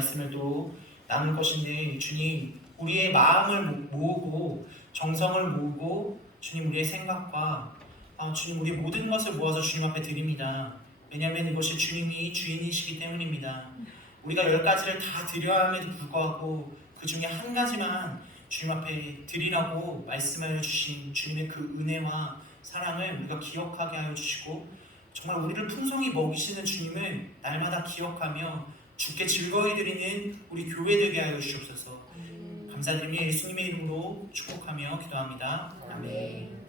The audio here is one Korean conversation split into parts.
말씀을 또 나눌 것인데, 주님, 우리의 마음을 모으고 정성을 모으고 주님, 우리의 생각과 주님, 우리 모든 것을 모아서 주님 앞에 드립니다. 왜냐하면 이것이 주님이 주인이시기 때문입니다. 우리가 10가지를 다 드려야 함에도 불구하고 그 중에 한 가지만 주님 앞에 드리라고 말씀하여 주신 주님의 그 은혜와 사랑을 우리가 기억하게 하여 주시고, 정말 우리를 풍성히 먹이시는 주님을 날마다 기억하며 주께 즐거이 드리는 우리 교회 되게 하여 주시옵소서. 감사드리며 예수님의 이름으로 축복하며 기도합니다. 아멘.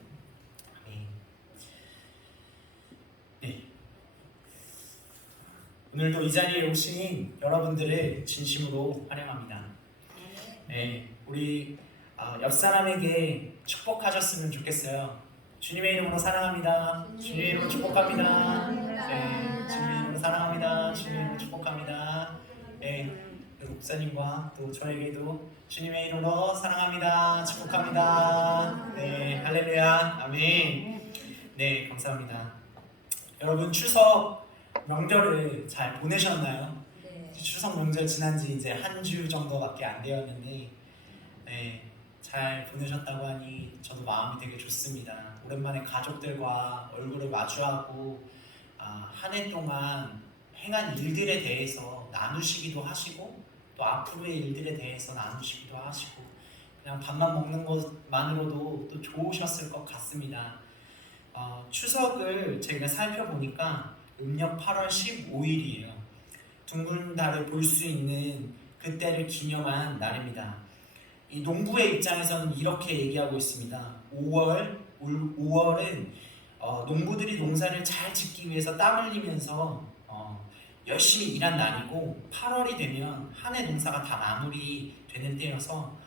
아멘. 네. 오늘도 이 자리에 오신 여러분들을 진심으로 환영합니다. 네, 우리 옆 사람에게 축복하셨으면 좋겠어요. 주님의 이름으로 사랑합니다. 주님의 이름으로 축복합니다. 네, 주님의 이름으로 사랑합니다. 주님의 이름으로 축복합니다. 네, 목사님과 또 저에게도 주님의 이름으로 사랑합니다. 축복합니다. 네, 할렐루야. 아멘. 네, 감사합니다. 여러분, 추석 명절을 잘 보내셨나요? 네. 추석 명절 지난 지 이제 한 주 정도밖에 안 되었는데, 네, 잘 보내셨다고 하니 저도 마음이 되게 좋습니다. 오랜만에 가족들과 얼굴을 마주하고 한 해 동안 행한 일들에 대해서 나누시기도 하시고, 또 앞으로의 일들에 대해서 나누시기도 하시고, 그냥 밥만 먹는 것만으로도 또 좋으셨을 것 같습니다. 추석을 제가 살펴보니까 음력 8월 15일이에요. 둥근 달을 볼 수 있는 그때를 기념한 날입니다. 이 농부의 입장에서는 이렇게 얘기하고 있습니다. 5월은 농부들이 농사를 잘 짓기 위해서 땀 흘리면서 열심히 일한 날이고, 8월이 되면 한 해 농사가 다 마무리되는 때여서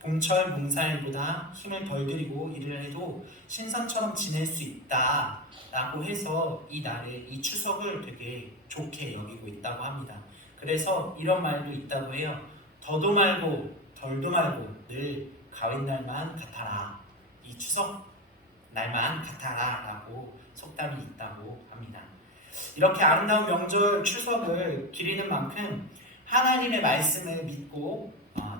봄철 농사일보다 힘을 덜 들이고 일을 해도 신선처럼 지낼 수 있다라고 해서 이 날에, 이 추석을 되게 좋게 여기고 있다고 합니다. 그래서 이런 말도 있다고 해요. 더도 말고 덜도 말고 늘 가윈날만 같아라. 이 추석 날만 같아라 라고 속담이 있다고 합니다. 이렇게 아름다운 명절 추석을 기리는 만큼 하나님의 말씀을 믿고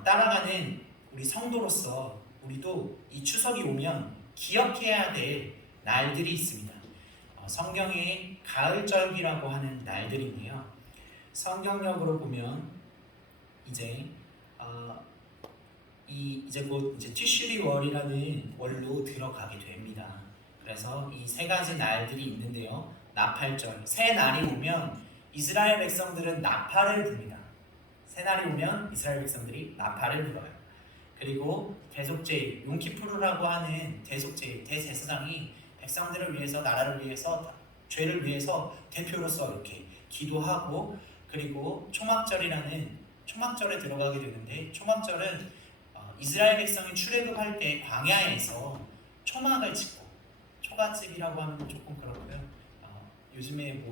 따라가는 우리 성도로서 우리도 이 추석이 오면 기억해야 될 날들이 있습니다. 성경에 가을절기라고 하는 날들인데요. 성경력으로 보면 이제 곧 티슈리 월이라는 월로 들어가게 됩니다. 그래서 이 3가지 날들이 있는데요. 나팔절, 새 날이 오면 이스라엘 백성들은 나팔을 붑니다. 새 날이 오면 이스라엘 백성들이 나팔을 불어요. 그리고 대속제일, 용키푸르라고 하는 대속제일, 대제사장이 백성들을 위해서, 나라를 위해서, 죄를 위해서 대표로서 이렇게 기도하고, 그리고 초막절에 들어가게 되는데, 초막절은 이스라엘 백성이 출애굽할 때 광야에서 초막을 짓고, 초가집이라고 하면 조금 그렇고요. 요즘에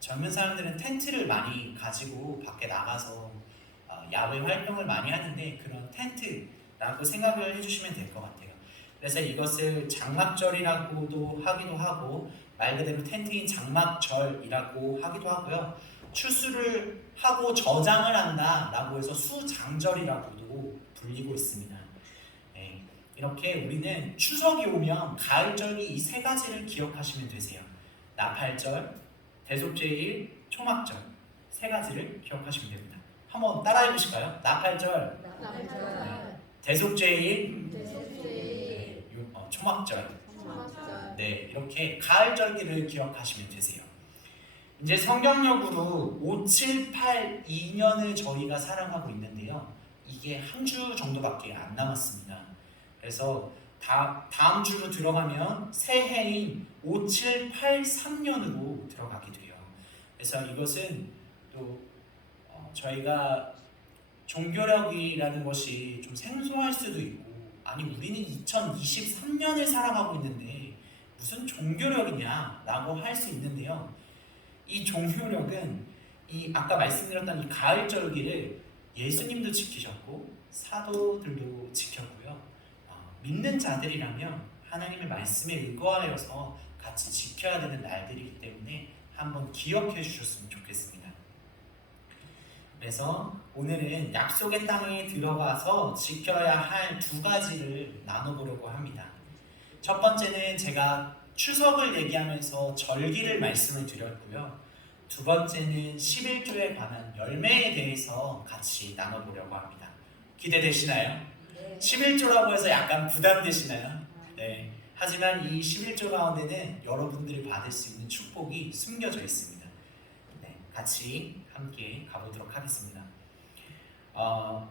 젊은 사람들은 텐트를 많이 가지고 밖에 나가서 야외 활동을 많이 하는데, 그런 텐트라고 생각을 해주시면 될 것 같아요. 그래서 이것을 장막절이라고도 하기도 하고, 말 그대로 텐트인 장막절이라고 하기도 하고요. 추수를 하고 저장을 한다라고 해서 수장절이라고도 불리고 있습니다. 네, 이렇게 우리는 추석이 오면 가을절기 이 3가지를 기억하시면 되세요. 나팔절, 대속제일, 초막절, 3가지를 기억하시면 됩니다. 한번 따라해 보실까요? 나팔절, 네, 대속제일, 초막절. 네, 이렇게 가을절기를 기억하시면 되세요. 이제 성경력으로 5782년을 저희가 살아가고 있는데요. 이게 한 주 정도밖에 안 남았습니다. 그래서 다음 주로 들어가면 새해인 5783년으로 들어가게 돼요. 그래서 이것은 또 저희가 종교력이라는 것이 좀 생소할 수도 있고, 아니 우리는 2023년을 살아가고 있는데 무슨 종교력이냐라고 할 수 있는데요. 이 종교력은 아까 말씀드렸던 이 가을절기를 예수님도 지키셨고 사도들도 지켰고요. 믿는 자들이라면 하나님의 말씀에 의거하여서 같이 지켜야 되는 날들이기 때문에 한번 기억해 주셨으면 좋겠습니다. 그래서 오늘은 약속의 땅에 들어가서 지켜야 할 두 가지를 나눠보려고 합니다. 첫 번째는 제가 추석을 얘기하면서 절기를 말씀을 드렸고요. 두 번째는 11조에 관한 열매에 대해서 같이 나눠보려고 합니다. 기대되시나요? 네. 11조라고 해서 약간 부담되시나요? 네. 하지만 이 11조 가운데는 여러분들이 받을 수 있는 축복이 숨겨져 있습니다. 네, 같이 함께 가보도록 하겠습니다.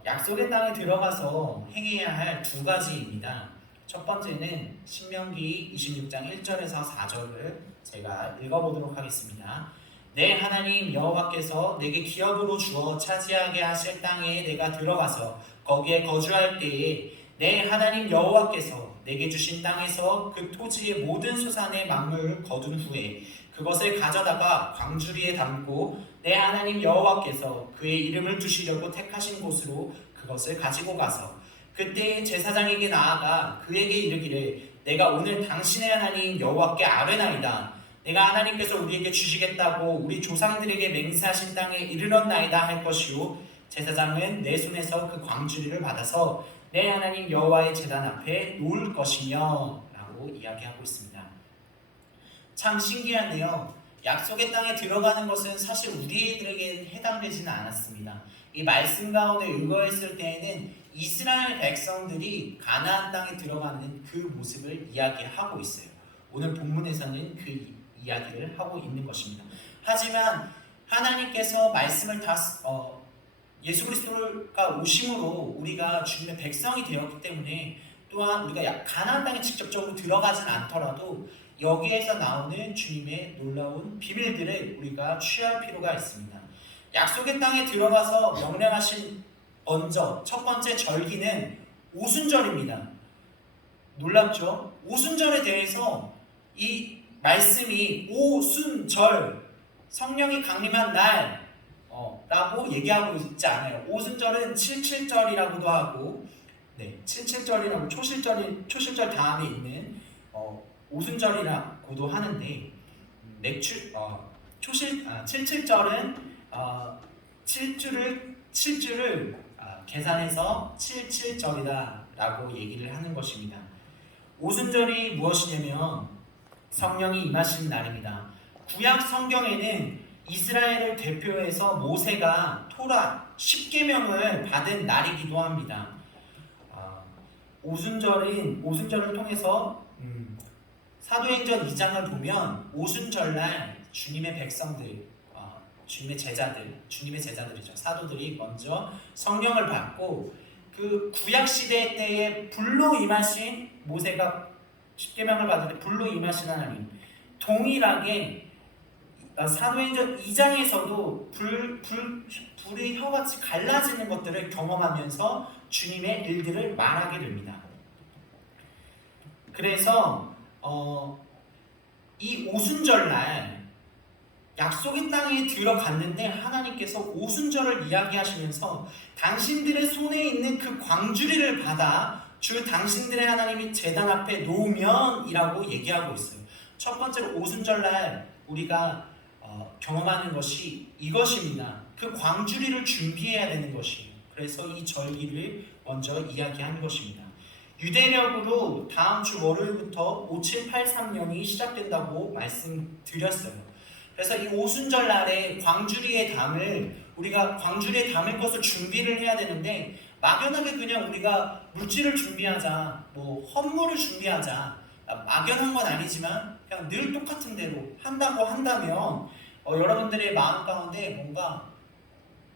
약속의 땅에 들어가서 행해야 할 두 가지입니다. 첫 번째는 신명기 26장 1절에서 4절을 제가 읽어보도록 하겠습니다. 내 하나님 여호와께서 내게 기업으로 주어 차지하게 하실 땅에 내가 들어가서 거기에 거주할 때에 내 하나님 여호와께서 내게 주신 땅에서 그 토지의 모든 수산의 만물을 거둔 후에 그것을 가져다가 광주리에 담고 내 하나님 여호와께서 그의 이름을 두시려고 택하신 곳으로 그것을 가지고 가서 그때 제사장에게 나아가 그에게 이르기를 내가 오늘 당신의 하나님 여호와께 아뢰나이다. 내가 하나님께서 우리에게 주시겠다고 우리 조상들에게 맹세하신 땅에 이르렀나이다 할 것이요 제사장은 내 손에서 그 광주리를 받아서 내 하나님 여호와의 제단 앞에 놓을 것이며 라고 이야기하고 있습니다. 참 신기한데요. 약속의 땅에 들어가는 것은 사실 우리들에게 해당되지는 않았습니다. 이 말씀 가운데 의거했을 때에는 이스라엘 백성들이 가나안 땅에 들어가는 그 모습을 이야기하고 있어요. 오늘 본문에서는 그 이야기를 하고 있는 것입니다. 하지만 하나님께서 말씀을 예수 그리스도가 오심으로 우리가 주님의 백성이 되었기 때문에 또한 우리가 가나안 땅에 직접적으로 들어가진 않더라도 여기에서 나오는 주님의 놀라운 비밀들을 우리가 취할 필요가 있습니다. 약속의 땅에 들어가서 명령하신 먼저 첫 번째 절기는 오순절입니다. 놀랍죠? 오순절에 대해서 이 말씀이 오순절 성령이 강림한 날 라고 얘기하고 있지 않아요. 오순절은 77절이라고도 하고, 네, 77절이라고 초실절 다음에 있는 오순절이라고도 하는데, 77절은 7주를 계산해서 77절이다라고 얘기를 하는 것입니다. 오순절이 무엇이냐면 성령이 임하시는 날입니다. 구약 성경에는 이스라엘을 대표해서 모세가 토라 10계명을 받은 날이기도 합니다. 오순절을 통해서 사도행전 2장을 보면 오순절날 주님의 백성들, 주님의 제자들이죠. 사도들이 먼저 성령을 받고 그 구약 시대 때에 불로 임하신 모세가 10계명을 받을 때 불로 임하신 하나님, 동일하게 사도행전 2장에서도 불이 혀같이 갈라지는 것들을 경험하면서 주님의 일들을 말하게 됩니다. 그래서 이 오순절날 약속의 땅에 들어갔는데 하나님께서 오순절을 이야기하시면서 당신들의 손에 있는 그 광주리를 받아 주 당신들의 하나님이 제단 앞에 놓으면 이라고 얘기하고 있어요. 첫 번째로 오순절날 우리가 경험하는 것이 이것입니다. 그 광주리를 준비해야 되는 것이에요. 그래서 이 절기를 먼저 이야기하는 것입니다. 유대력으로 다음 주 월요일부터 5783년이 시작된다고 말씀드렸어요. 그래서 이 오순절 날에 광주리에 담을 우리가 광주리에 담을 것을 준비를 해야 되는데 막연하게 그냥 우리가 물질을 준비하자, 뭐 헌물을 준비하자, 막연한 건 아니지만 그냥 늘 똑같은 대로 한다고 한다면 여러분들의 마음 가운데 뭔가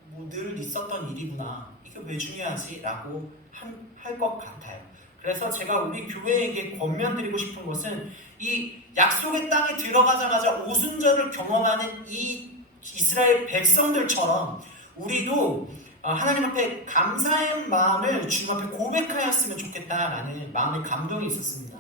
뭐 늘 있었던 일이구나, 이게 왜 중요하지? 라고 할 것 같아요. 그래서 제가 우리 교회에게 권면드리고 싶은 것은 이 약속의 땅에 들어가자마자 오순절을 경험하는 이 이스라엘 백성들처럼 우리도 하나님 앞에 감사의 마음을 주님 앞에 고백하였으면 좋겠다라는 마음의 감동이 있었습니다.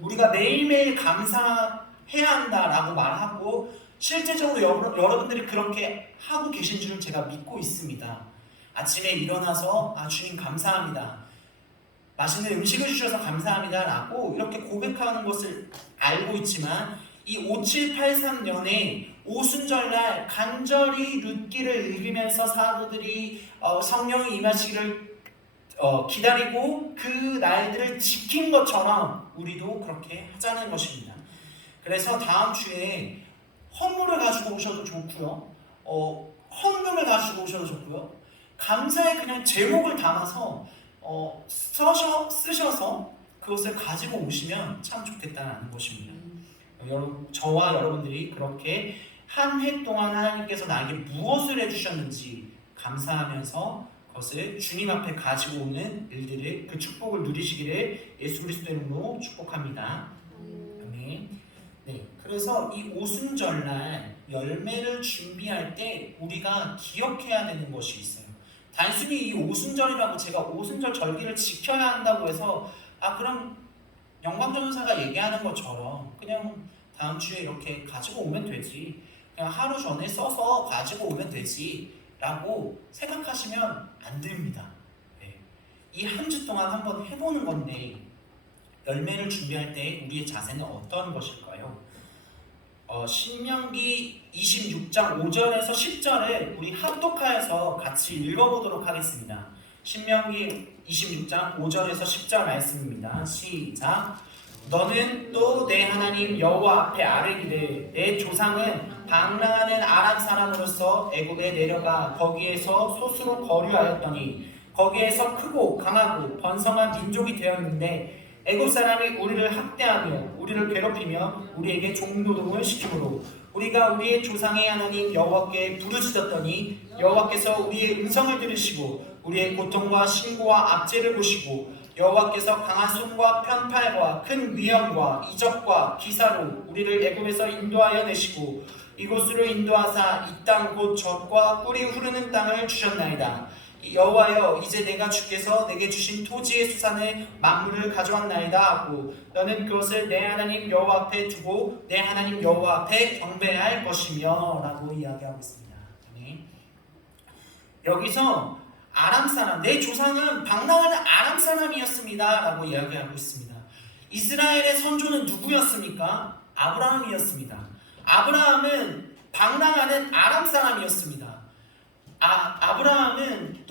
우리가 매일매일 감사해야 한다라고 말하고 실제적으로 여러분들이 그렇게 하고 계신 줄을 제가 믿고 있습니다. 아침에 일어나서 주님 감사합니다, 맛있는 음식을 주셔서 감사합니다 라고 이렇게 고백하는 것을 알고 있지만 이 5783년에 오순절날 간절히 룻기를 읽으면서 사도들이 성령이 임하시기를 기다리고 그 날들을 지킨 것처럼 우리도 그렇게 하자는 것입니다. 그래서 다음 주에 헌물을 가지고 오셔도 좋고요, 헌금을 가지고 오셔도 좋고요, 감사의 그냥 제목을 담아서 쓰셔서 그것을 가지고 오시면 참 좋겠다는 것입니다. 저와 여러분들이 그렇게 한 해 동안 하나님께서 나에게 무엇을 해주셨는지 감사하면서 그것을 주님 앞에 가지고 오는 일들을, 그 축복을 누리시기를 예수 그리스도 이름으로 축복합니다. 아멘. 네, 그래서 이 오순절날 열매를 준비할 때 우리가 기억해야 되는 것이 있어요. 단순히 이 오순절이라고 제가 오순절 절기를 지켜야 한다고 해서 그럼 영광전도사가 얘기하는 것처럼 그냥 다음 주에 이렇게 가지고 오면 되지, 그냥 하루 전에 써서 가지고 오면 되지 라고 생각하시면 안 됩니다. 네. 이 한 주 동안 한번 해보는 건데 열매를 준비할 때 우리의 자세는 어떤 것일까요? 신명기 26장 5절에서 10절을 우리 합독하여서 같이 읽어보도록 하겠습니다. 신명기 26장 5절에서 10절 말씀입니다. 시작. 너는 또 내 하나님 여호와 앞에 아뢰기를 내 조상은 방랑하는 아람 사람으로서 애굽에 내려가 거기에서 소수로 거류하였더니 거기에서 크고 강하고 번성한 민족이 되었는데 애굽 사람이 우리를 학대하며 우리를 괴롭히며 우리에게 종노동을 시키므로 우리가 우리의 조상의 하나님 여호와께 부르짖었더니 여호와께서 우리의 음성을 들으시고 우리의 고통과 신고와 압제를 보시고 여호와께서 강한 손과 편팔과 큰 위엄과 이적과 기사로 우리를 애굽에서 인도하여 내시고 이곳으로 인도하사 이 땅 곧 젖과 꿀이 흐르는 땅을 주셨나이다. 여호와여, 이제 내가 주께서 내게 주신 토지의 수산을 만물을 가져왔나이다 하고 너는 그것을 내 하나님 여호와 앞에 두고 내 하나님 여호와 앞에 경배할 것이며 라고 이야기하고 있습니다. 여기서 아람 사람, 내 조상은 방랑하는 아람 사람이었습니다 라고 이야기하고 있습니다. 이스라엘의 선조는 누구였습니까? 아브라함이었습니다. 아브라함은 방랑하는 아람 사람이었습니다. 아브라함은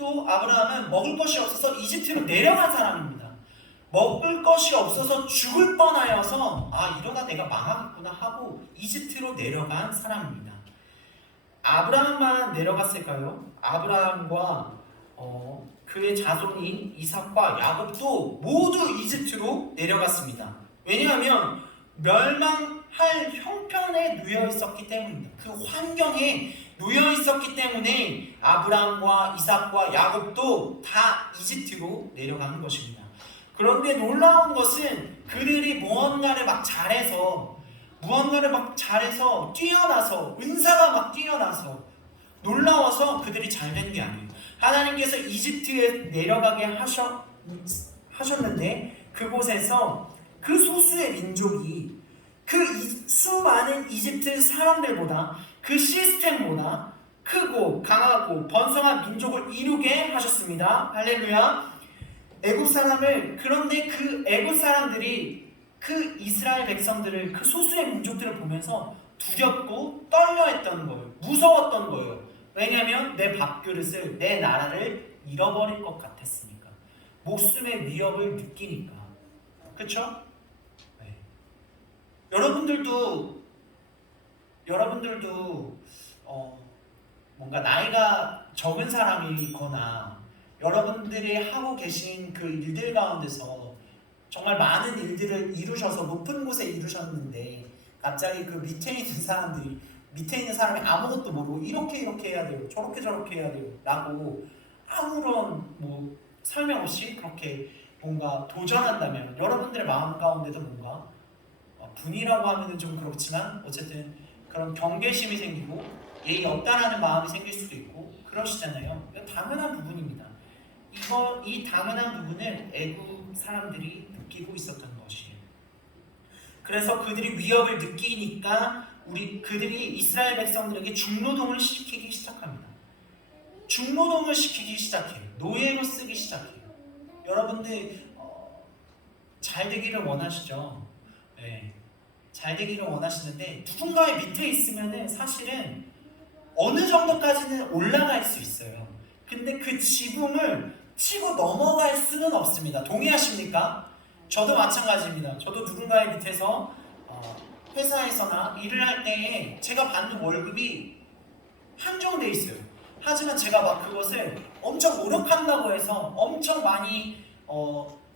먹을 것이 없어서 이집트로 내려간 사람입니다. 먹을 것이 없어서 죽을 뻔하여서 이러다 내가 망하겠구나 하고 이집트로 내려간 사람입니다. 아브라함만 내려갔을까요? 아브라함과 그의 자손인 이삭과 야곱도 모두 이집트로 내려갔습니다. 왜냐하면 멸망할 형편에 놓여 있었기 때문입니다. 그 환경에 놓여 있었기 때문에 아브라함과 이삭과 야곱도 다 이집트로 내려가는 것입니다. 그런데 놀라운 것은 그들이 무언가를 막 잘해서 뛰어나서 은사가 막 뛰어나서 놀라워서 그들이 잘된 게 아니에요. 하나님께서 이집트에 내려가게 하셨는데 그곳에서 그 소수의 민족이 그 수많은 이집트 사람들보다 그 시스템보다 크고 강하고 번성한 민족을 이루게 하셨습니다. 할렐루야. 그런데 그 애굽 사람들이 그 이스라엘 백성들을, 그 소수의 민족들을 보면서 두렵고 떨려했던 거예요. 무서웠던 거예요. 왜냐하면 내 밥그릇을, 내 나라를 잃어버릴 것 같았으니까. 목숨의 위협을 느끼니까. 그렇죠? 네. 여러분들도 뭔가 나이가 적은 사람이거나 여러분들이 하고 계신 그 일들 가운데서 정말 많은 일들을 이루셔서 높은 곳에 이루셨는데 갑자기 그 밑에 있는 사람이 아무것도 모르고 이렇게 해야 돼요, 저렇게 해야 돼요 라고 아무런 설명 없이 그렇게 뭔가 도전한다면 여러분들의 마음 가운데도 뭔가 분이라고 하면 좀 그렇지만 어쨌든 그런 경계심이 생기고 예의 없다라는 마음이 생길 수도 있고 그러시잖아요. 당연한 부분입니다. 이 당연한 부분을 애굽 사람들이 느끼고 있었던 것이에요. 그래서 그들이 위협을 느끼니까 그들이 이스라엘 백성들에게 중노동을 시키기 시작합니다. 중노동을 시키기 시작해요. 노예로 쓰기 시작해요. 여러분들 잘 되기를 원하시죠? 네. 잘 되기를 원하시는데 누군가의 밑에 있으면은 사실은 어느 정도까지는 올라갈 수 있어요. 근데 그 지붕을 치고 넘어갈 수는 없습니다. 동의하십니까? 저도 마찬가지입니다. 저도 누군가의 밑에서 회사에서나 일을 할 때에 제가 받는 월급이 한정돼 있어요. 하지만 제가 막 그것을 엄청 노력한다고 해서 엄청 많이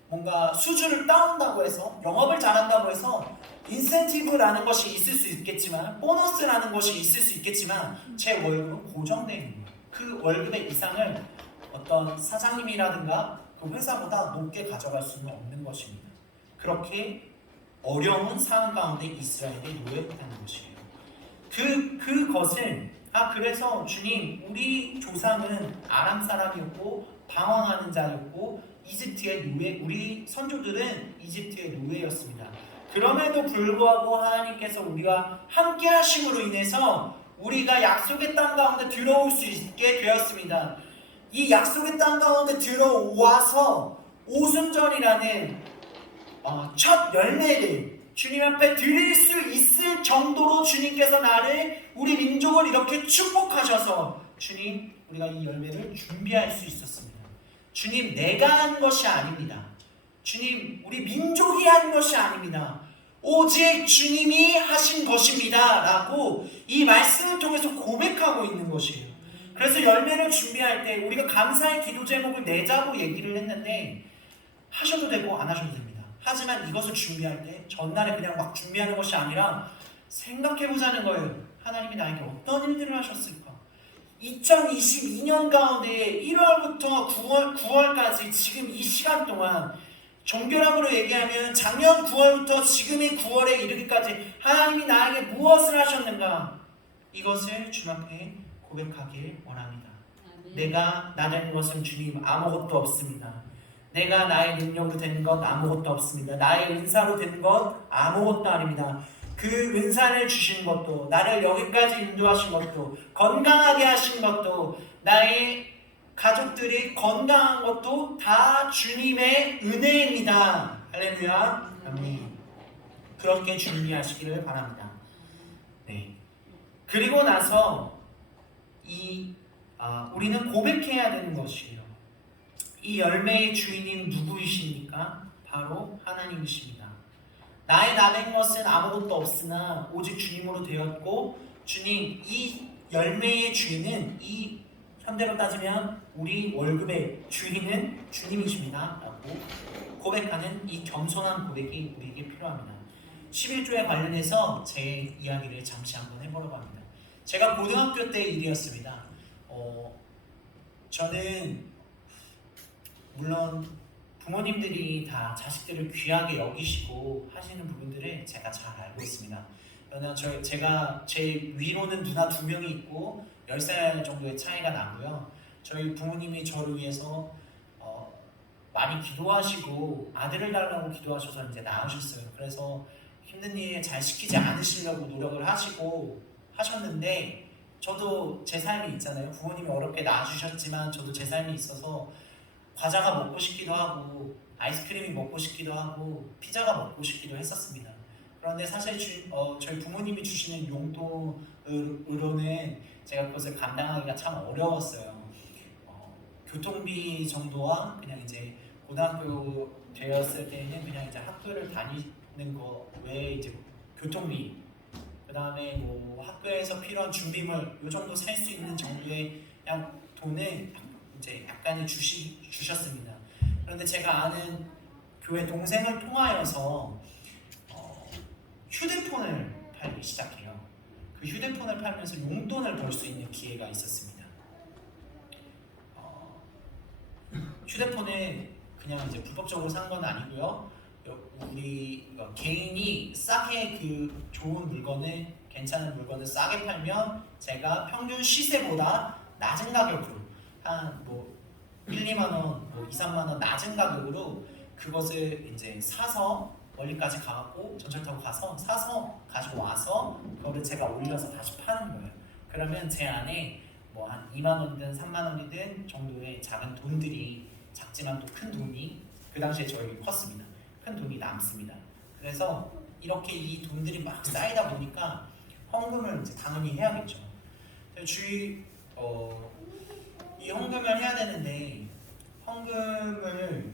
뭔가 수주를 따온다고 해서 영업을 잘한다고 해서 인센티브라는 것이 있을 수 있겠지만 보너스라는 것이 있을 수 있겠지만 제 월급은 고정되어 있는 거예요. 그 월급의 이상을 어떤 사장님이라든가 그 회사보다 높게 가져갈 수는 없는 것입니다. 그렇게 어려운 상황 가운데 이스라엘이 놓였다는 것이에요. 그것을 그래서 주님, 우리 조상은 아람 사람이었고 방황하는 자였고 이집트의 노예, 우리 선조들은 이집트의 노예였습니다. 그럼에도 불구하고 하나님께서 우리와 함께 하심으로 인해서 우리가 약속의 땅 가운데 들어올 수 있게 되었습니다. 이 약속의 땅 가운데 들어와서 오순절이라는 첫 열매를 주님 앞에 드릴 수 있을 정도로 주님께서 나를, 우리 민족을 이렇게 축복하셔서 주님, 우리가 이 열매를 준비할 수 있었습니다. 주님, 내가 한 것이 아닙니다. 주님, 우리 민족이 한 것이 아닙니다. 오직 주님이 하신 것입니다 라고 이 말씀을 통해서 고백하고 있는 것이에요. 그래서 열매를 준비할 때 우리가 감사의 기도 제목을 내자고 얘기를 했는데 하셔도 되고 안 하셔도 됩니다. 하지만 이것을 준비할 때 전날에 그냥 막 준비하는 것이 아니라 생각해보자는 거예요. 하나님이 나에게 어떤 일들을 하셨을까? 2022년 가운데 1월부터 9월까지 지금 이 시간 동안 정결함으로 얘기하면 작년 9월부터 지금의 9월에 이르기까지 하나님이 나에게 무엇을 하셨는가? 이것을 주님 앞에 고백하길 원합니다. 내가 나된 것은 주님 아무것도 없습니다. 내가 나의 능력으로 된 것 아무것도 없습니다. 나의 은사로 된 것 아무것도 아닙니다. 그 은사를 주신 것도, 나를 여기까지 인도하신 것도, 건강하게 하신 것도, 나의 가족들이 건강한 것도 다 주님의 은혜입니다. 할렐루야. 아멘. 그렇게 준비하시기를 바랍니다. 네. 그리고 나서 우리는 고백해야 되는 것이에요. 이 열매의 주인인 누구이십니까? 바로 하나님이십니다. 나의 나된 것은 아무것도 없으나 오직 주님으로 되었고, 주님, 이 열매의 주인은, 이 현대로 따지면 우리 월급의 주인은 주님이십니다 라고 고백하는 이 겸손한 고백이 우리에게 필요합니다. 11조에 관련해서 제 이야기를 잠시 한번 해보려고 합니다. 제가 고등학교 때 일이었습니다. 저는 물론 부모님들이 다 자식들을 귀하게 여기시고 하시는 부분들을 제가 잘 알고 있습니다. 그러나 제 위로는 누나 2명이 있고 10살 정도의 차이가 나고요. 저희 부모님이 저를 위해서 많이 기도하시고 아들을 달라고 기도하셔서 이제 낳으셨어요. 그래서 힘든 일 잘 시키지 않으시려고 노력을 하셨는데 저도 제 삶이 있잖아요. 부모님이 어렵게 낳아주셨지만 저도 제 삶이 있어서 과자가 먹고 싶기도 하고 아이스크림이 먹고 싶기도 하고 피자가 먹고 싶기도 했었습니다. 그런데 사실 저희 부모님이 주시는 용돈으로는 제가 그것을 감당하기가 참 어려웠어요. 교통비 정도와 그냥 이제 고등학교 되었을 때는 그냥 이제 학교를 다니는 거 외에 이제 교통비, 그 다음에 뭐 학교에서 필요한 준비물 요 정도 살 수 있는 정도의 그냥 돈을 이제 약간은 주셨습니다. 그런데 제가 아는 교회 동생을 통하여서 휴대폰을 팔기 시작해요. 그 휴대폰을 팔면서 용돈을 벌 수 있는 기회가 있었습니다. 휴대폰을 그냥 이제 불법적으로 산 건 아니고요. 우리 개인이 싸게 그 좋은 물건을, 괜찮은 물건을 싸게 팔면 제가 평균 시세보다 낮은 가격으로 한 뭐 1, 2만 원, 뭐 2, 3만 원 낮은 가격으로 그것을 이제 사서 멀리까지 가고 전철 타고 가서 사서 가지고 와서 그거를 제가 올려서 다시 파는 거예요. 그러면 제 안에 뭐 한 2만 원이든 3만 원이든 정도의 작은 돈들이, 작지만 또 큰 돈이, 그 당시에 저에게 컸습니다. 큰 돈이 남습니다. 그래서 이렇게 이 돈들이 막 쌓이다 보니까 헌금을 이제 당연히 해야겠죠. 이 헌금을 해야 되는데 헌금을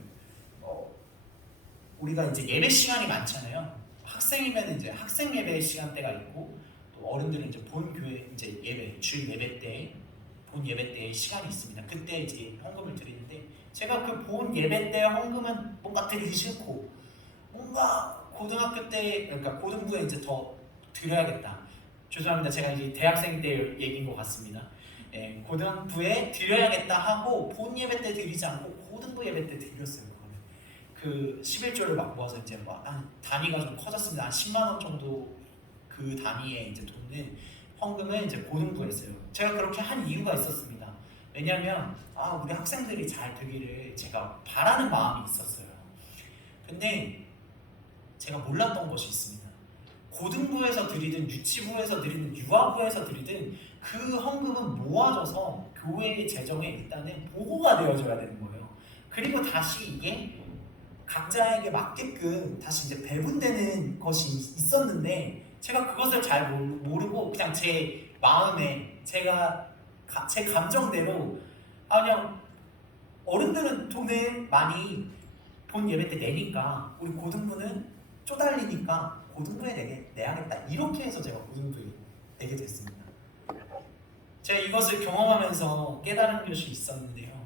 우리가 이제 예배 시간이 많잖아요. 학생이면 이제 학생 예배 시간대가 있고 또 어른들은 이제 본 교회 이제 예배 주일 예배 때 본 예배 때 시간이 있습니다. 그때 이제 헌금을 드리는데 제가 그 본 예배 때 헌금은 뭔가 드리기 싫고 뭔가 고등학교 때 그러니까 고등부에 이제 더 드려야겠다. 죄송합니다. 제가 이제 대학생 때 얘기인 것 같습니다. 예, 고등부에 드려야겠다 하고 본 예배 때 드리지 않고 고등부 예배 때 드렸어요. 그 11조를 막 모아서 이제 한 단위가 좀 커졌습니다. 한 10만 원 정도 그 단위의 이제 돈을 헌금을 이제 고등부에 했어요. 제가 그렇게 한 이유가 있었습니다. 왜냐하면 우리 학생들이 잘 되기를 제가 바라는 마음이 있었어요. 근데 제가 몰랐던 것이 있습니다. 고등부에서 드리든 유치부에서 드리든 유아부에서 드리든 그 헌금은 모아져서 교회의 재정에 일단은 보고가 되어줘야 되는 거예요. 그리고 다시 이게 각자에게 맞게끔 다시 이제 배분되는 것이 있었는데 제가 그것을 잘 모르고 그냥 제 마음에 제 감정대로 그냥 어른들은 돈을 많이 본 예배 때 내니까 우리 고등부는 쪼달리니까 고등부에 내야겠다 이렇게 해서 제가 고등부에 내게 됐습니다. 제가 이것을 경험하면서 깨달은 것이 있었는데요.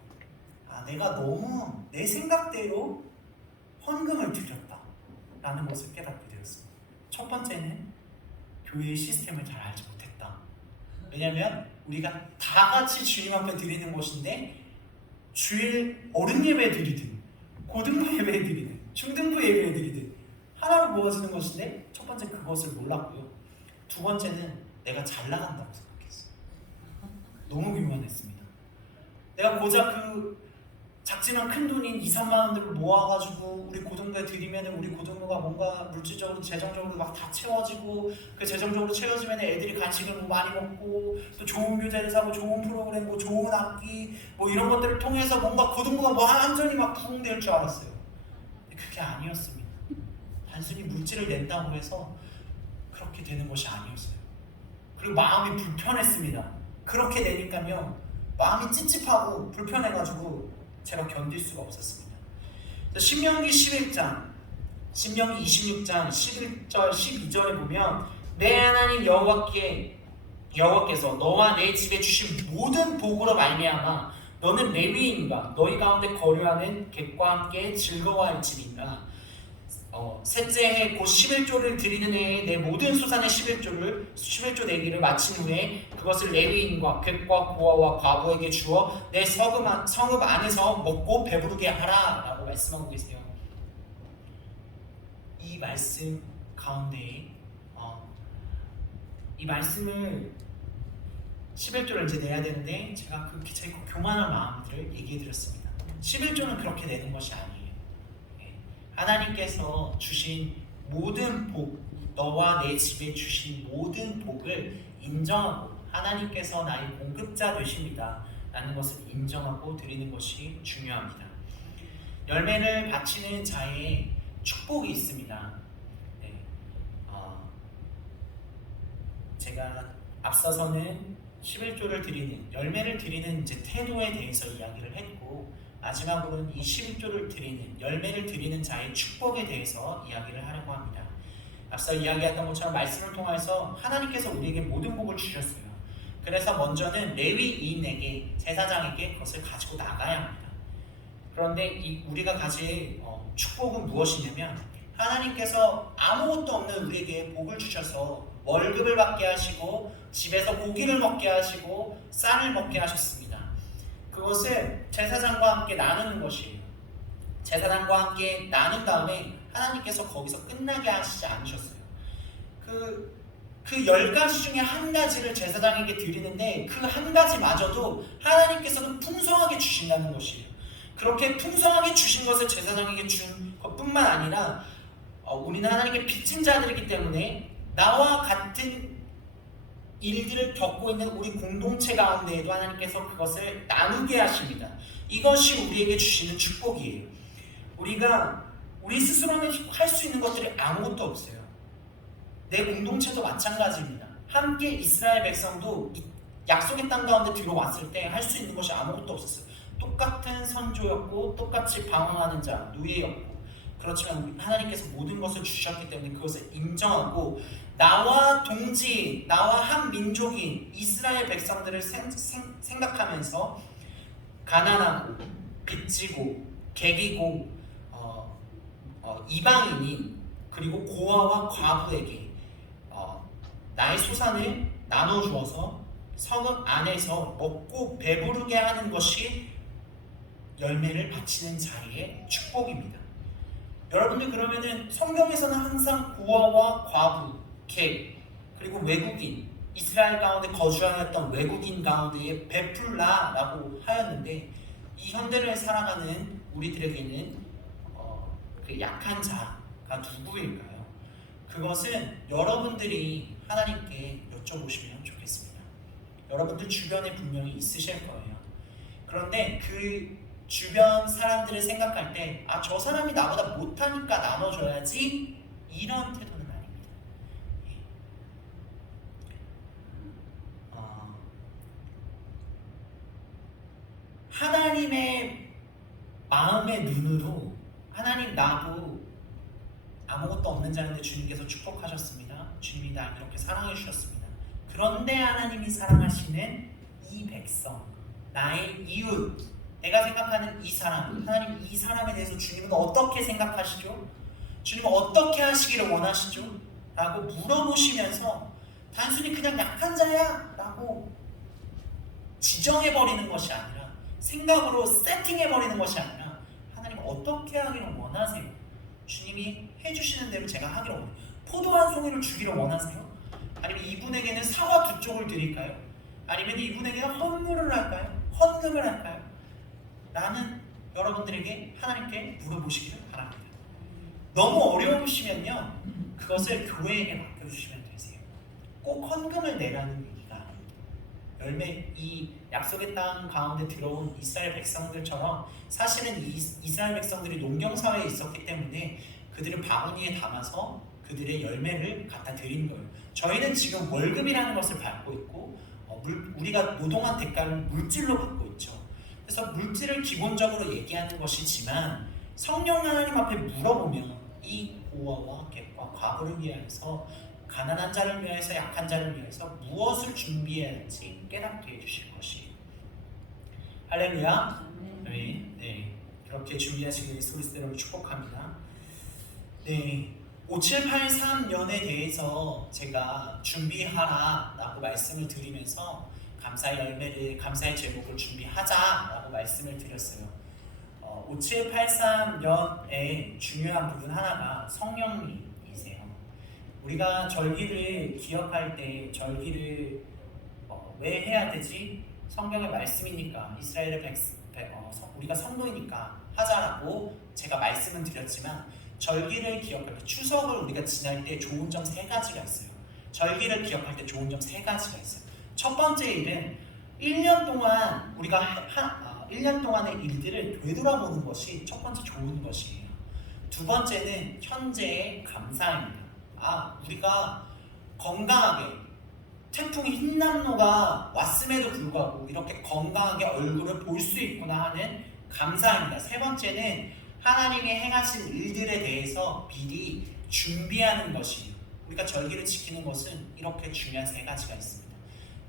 내가 너무 내 생각대로 헌금을 드렸다라는 것을 깨닫게 되었습니다. 첫 번째는 교회의 시스템을 잘 알지 못했다. 왜냐하면 우리가 다 같이 주님 앞에 드리는 것인데 주일 어른 예배 드리든 고등부 예배 드리든 중등부 예배 드리든 하나로 모아지는 것인데 첫 번째 그것을 몰랐고요. 두 번째는 내가 잘 나간다고 생각했어요. 너무 교만했습니다. 내가 고작 그 작지만 큰 돈인 2, 3만 원들을 모아가지고 우리 고등부에 드리면 우리 고등부가 뭔가 물질적으로 재정적으로 막 다 채워지고 그 재정적으로 채워지면 애들이 간식을 많이 먹고 또 좋은 교재를 사고 좋은 프로그램 뭐 좋은 악기 뭐 이런 것들을 통해서 뭔가 고등부가 뭐 완전히 막 부흥될 줄 알았어요. 근데 그게 아니었습니다. 단순히 물질을 낸다고 해서 그렇게 되는 것이 아니었어요. 그리고 마음이 불편했습니다. 그렇게 내니까요 마음이 찝찝하고 불편해가지고 제가 견딜 수가 없었습니다. 신명기 11장, 신명기 26장 11절, 12절에 보면 내 하나님 여호와께서 너와 내 집에 주신 모든 복으로 말미암아 너는 레위인과 너희 가운데 거류하는 객과 함께 즐거워할지니라. 셋째 해 곧 11조를 드리는 해에 내 모든 소산의 11조 내기를 마친 후에 그것을 레위인과 객과 고아와 과부에게 주어 내 성읍 안에서 먹고 배부르게 하라 라고 말씀하고 계세요. 이 말씀 가운데 이 말씀을 11조를 이제 내야 되는데 제가 그렇게 제 교만한 마음들을 얘기해 드렸습니다. 11조는 그렇게 내는 것이 아니에요. 하나님께서 주신 모든 복, 너와 내 집에 주신 모든 복을 인정하고 하나님께서 나의 공급자 되십니다 라는 것을 인정하고 드리는 것이 중요합니다. 열매를 바치는 자의 축복이 있습니다. 제가 앞서서는 11조를 드리는 열매를 드리는 이제 태도에 대해서 이야기를 했고 마지막으로는 이 11조를 드리는 열매를 드리는 자의 축복에 대해서 이야기를 하려고 합니다. 앞서 이야기했던 것처럼 말씀을 통해서 하나님께서 우리에게 모든 복을 주셨어요. 그래서 먼저는 레위인에게 제사장에게 그것을 가지고 나가야 합니다. 그런데 우리가 가질 축복은 무엇이냐면 하나님께서 아무것도 없는 우리에게 복을 주셔서 월급을 받게 하시고 집에서 고기를 먹게 하시고 쌀을 먹게 하셨습니다. 그것을 제사장과 함께 나누는 것이에요. 제사장과 함께 나눈 다음에 하나님께서 거기서 끝나게 하시지 않으셨어요. 그 10가지 중에 한 가지를 제사장에게 드리는데 그 한 가지마저도 하나님께서는 풍성하게 주신다는 것이에요. 그렇게 풍성하게 주신 것을 제사장에게 준 것뿐만 아니라 우리는 하나님께 빚진 자들이기 때문에 나와 같은 일들을 겪고 있는 우리 공동체 가운데에도 하나님께서 그것을 나누게 하십니다. 이것이 우리에게 주시는 축복이에요. 우리가 우리 스스로는 할 수 있는 것들이 아무것도 없어요. 내 공동체도 마찬가지입니다. 함께 이스라엘 백성도 약속의 땅 가운데 들어왔을 때 할 수 있는 것이 아무것도 없었어요. 똑같은 선조였고 똑같이 방황하는 자, 노예였고, 그렇지만 하나님께서 모든 것을 주셨기 때문에 그것을 인정하고 나와 동지, 나와 한 민족인 이스라엘 백성들을 생각하면서 가난하고 빚지고 개기고 이방인인 그리고 고아와 과부에게 나의 소산을 나눠주어서 성읍 안에서 먹고 배부르게 하는 것이 열매를 바치는 자의 축복입니다. 여러분들 그러면은 성경에서는 항상 고아와 과부, 개, 그리고 외국인, 이스라엘 가운데 거주하였던 외국인 가운데에 베풀라라고 하였는데, 이 현대를 살아가는 우리들에게는 그 약한 자가 누구일까요? 그것은 여러분들이 하나님께 여쭤보시면 좋겠습니다. 여러분들 주변에 분명히 있으실 거예요. 그런데 그 주변 사람들을 생각할 때 저 사람이 나보다 못하니까 나눠줘야지, 이런 태도는 아닙니다. 하나님의 마음의 눈으로 하나님 나도 아무것도 없는 자인데 주님께서 축복하셨습니다. 주님이 나 이렇게 사랑해 주셨습니다. 그런데 하나님이 사랑하시는 이 백성, 나의 이웃, 내가 생각하는 이 사람, 하나님 이 사람에 대해서 주님은 어떻게 생각하시죠? 주님은 어떻게 하시기를 원하시죠? 라고 물어보시면서 단순히 그냥 약한 자야 라고 지정해버리는 것이 아니라, 생각으로 세팅해버리는 것이 아니라 하나님 어떻게 하기를 원하세요? 주님이 해주시는 대로 제가 하기를 원해요. 포도 한 송이를 주기를 원하세요? 아니면 이분에게는 사과 2쪽을 드릴까요? 아니면 이분에게는 헌물을 할까요? 헌금을 할까요? 라는 여러분들에게 하나님께 물어보시기를 바랍니다. 너무 어려우시면요, 그것을 교회에게 맡겨주시면 되세요. 꼭 헌금을 내라는 얘기가 아닙니다. 이 약속의 땅 가운데 들어온 이스라엘 백성들처럼 사실은 이스라엘 백성들이 농경사회에 있었기 때문에 그들을 바구니에 담아서 그들의 열매를 갖다 드린 거예요. 저희는 지금 월급이라는 것을 받고 있고 우리가 노동한 대가를 물질로 받고 있죠. 그래서 물질을 기본적으로 얘기하는 것이지만 성령 하나님 앞에 물어보면 이 고아와 객과 과부를 위하여서, 가난한 자를 위하여서, 약한 자를 위하여서 무엇을 준비해야 할지 깨닫게 해주실 것이에요. 할렐루야. 네. 그렇게 준비하시길 그리스도로 축복합니다. 네. 5783년에 대해서 제가 준비하라 라고 말씀을 드리면서 감사의 열매를, 감사의 제목을 준비하자 라고 말씀을 드렸어요. 5783년의 중요한 부분 하나가 성령님이세요. 우리가 절기를 기억할 때 절기를 왜 해야 되지? 성경의 말씀이니까, 이스라엘의 우리가 성도이니까 하자라고 제가 말씀은 드렸지만, 절기를 기억할 때, 추석을 우리가 지날 때 좋은 점 3가지가 있어요. 절기를 기억할 때 좋은 점 3가지가 있어요. 첫 번째 일은 1년 동안 우리가 1년 동안의 일들을 되돌아보는 것이 첫 번째 좋은 것이에요. 두 번째는 현재의 감사입니다. 우리가 건강하게, 태풍 흰남노가 왔음에도 불구하고 이렇게 건강하게 얼굴을 볼 수 있구나 하는 감사입니다. 세 번째는 하나님이 행하신 일들에 대해서 미리 준비하는 것이에요. 우리가 절기를 지키는 것은 이렇게 중요한 3가지가 있습니다.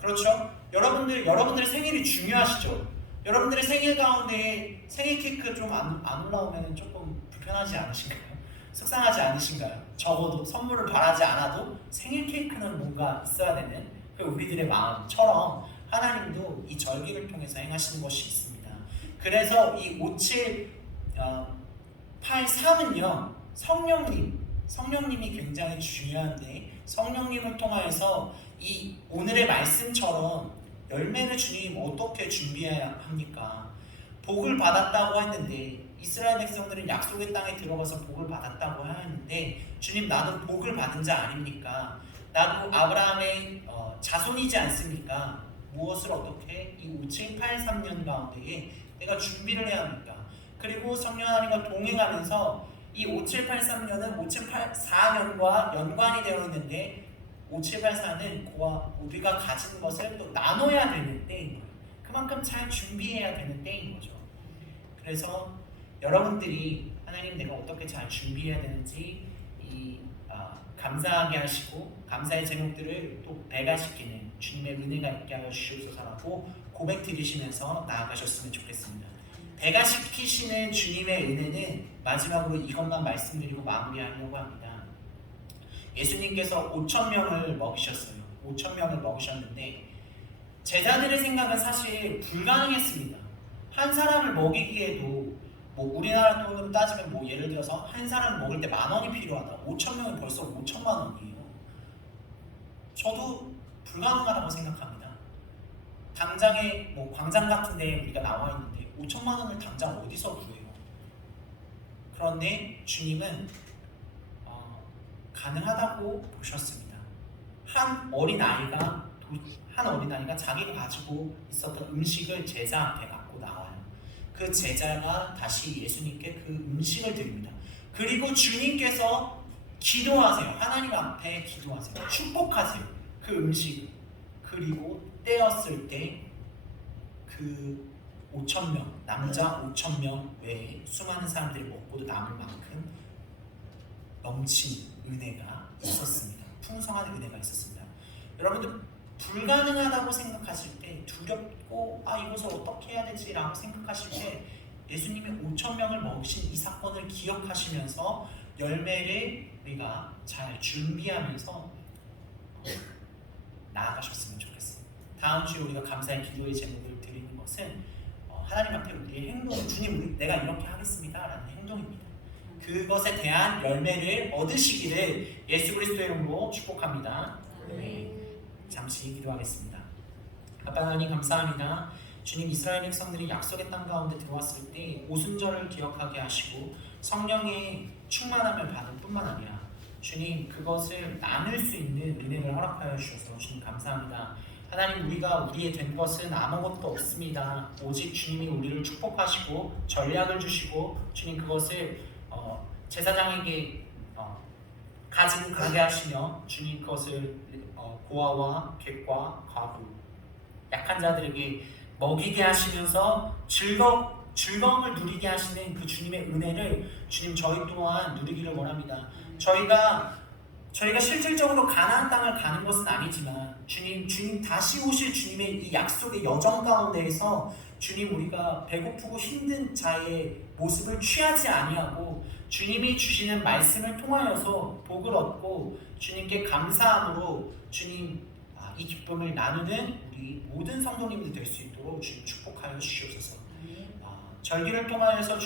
그렇죠? 여러분들의 생일이 중요하시죠? 여러분들의 생일 가운데 생일 케이크 좀 안 올라오면 조금 불편하지 않으신가요? 속상하지 않으신가요? 적어도 선물을 바라지 않아도 생일 케이크는 뭔가 있어야 되는 그 우리들의 마음처럼 하나님도 이 절기를 통해서 행하시는 것이 있습니다. 그래서 이 5783은요, 성령님이 굉장히 중요한데, 성령님을 통하여서 이 오늘의 말씀처럼 열매를 주님 어떻게 준비해야 합니까? 복을 받았다고 했는데, 이스라엘 백성들은 약속의 땅에 들어가서 복을 받았다고 하였는데, 주님 나도 복을 받은 자 아닙니까? 나도 아브라함의 자손이지 않습니까? 무엇을 어떻게 이 5783년 가운데에 내가 준비를 해야 합니까? 그리고 성령 하나님과 동행하면서 이 5783년은 5784년과 연관이 되어 있는데 5784는 그와 우리가 가진 것을 또 나눠야 되는 때인 거예요. 그만큼 잘 준비해야 되는 때인 거죠. 그래서 여러분들이 하나님 내가 어떻게 잘 준비해야 되는지 감사하게 하시고 감사의 제목들을 또 배가시키는 주님의 은혜가 있게 하여 주시옵소서라고 고백 드리시면서 나아가셨으면 좋겠습니다. 배가시키시는 주님의 은혜는 마지막으로 이것만 말씀드리고 마무리하려고 합니다. 예수님께서 5,000명을 먹이셨어요. 5,000명을 먹이셨는데 제자들의 생각은 사실 불가능했습니다. 한 사람을 먹이기에도 우리나라 돈으로 따지면 예를 들어서 한 사람을 먹을 때 10,000원이 필요하다. 5,000명은 벌써 5,000만 원이에요. 저도 불가능하다고 생각합니다. 당장에 광장 같은 데 우리가 나와 있는데 5,000만 원을 당장 어디서 구해요? 그런데 주님은 가능하다고 보셨습니다. 한 어린아이가 자기가 가지고 있었던 음식을 제자 앞에 갖고 나와요. 그 제자가 다시 예수님께 그 음식을 드립니다. 그리고 주님께서 기도하세요. 하나님 앞에 기도하세요. 축복하세요. 그 음식. 그리고 떼었을 때 그 5,000명, 남자 5,000명 외에 수많은 사람들이 먹고도 남을 만큼 넘친 은혜가 있었습니다. 풍성한 은혜가 있었습니다. 여러분들 불가능하다고 생각하실 때 두렵고 이것을 어떻게 해야 되지? 라고 생각하실 때 예수님이 5,000명을 먹이신 이 사건을 기억하시면서 열매를 우리가 잘 준비하면서 나아가셨으면 좋겠습니다. 다음 주에 우리가 감사의 기도의 제목을 드리는 것은 하나님 앞에 우리의 행동, 주님 내가 이렇게 하겠습니다 라는 행동입니다. 그것에 대한 열매를 얻으시기를 예수 그리스도의 이름으로 축복합니다. 네. 잠시 기도하겠습니다. 아빠 하나님 감사합니다. 주님 이스라엘 백성들이 약속의 땅 가운데 들어왔을 때 오순절을 기억하게 하시고 성령의 충만함을 받을 뿐만 아니라 주님 그것을 나눌 수 있는 은혜를 허락하여 주셔서 주님 감사합니다. 하나님 우리가 우리의 된 것은 아무것도 없습니다. 오직 주님이 우리를 축복하시고 전략을 주시고 주님 그것을 제사장에게 가지고 가게 하시며 주님 그것을 고아와 객과 과부 약한 자들에게 먹이게 하시면서 즐거움을 누리게 하시는 그 주님의 은혜를 주님 저희 또한 누리기를 원합니다. 저희가 실질적으로 가나안 땅을 가는 것은 아니지만 주님 다시 오실 주님의 이 약속의 여정 가운데에서 주님 우리가 배고프고 힘든 자의 모습을 취하지 아니하고 주님이 주시는 말씀을 통하여서 복을 얻고 주님께 감사함으로 주님 이 기쁨을 나누는 우리 모든 성도님들 될 수 있도록 주님 축복하여 주시옵소서. 절기를 통하여서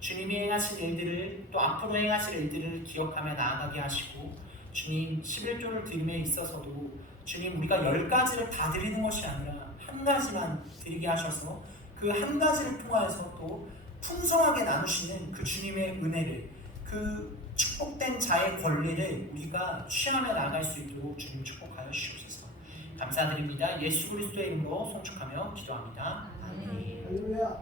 주님이 행하신 일들을 또 앞으로 행하실 일들을 기억하며 나아가게 하시고 주님 11조를 드림에 있어서도 주님 우리가 10가지를 다 드리는 것이 아니라 한 가지만 드리게 하셔서 그 한 가지를 통하여서 또 풍성하게 나누시는 그 주님의 은혜를 그 축복된 자의 권리를 우리가 취하며 나아갈 수 있도록 주님 축복하여 주시옵소서. 감사드립니다. 예수 그리스도의 이름으로 송축하며 기도합니다. 아멘.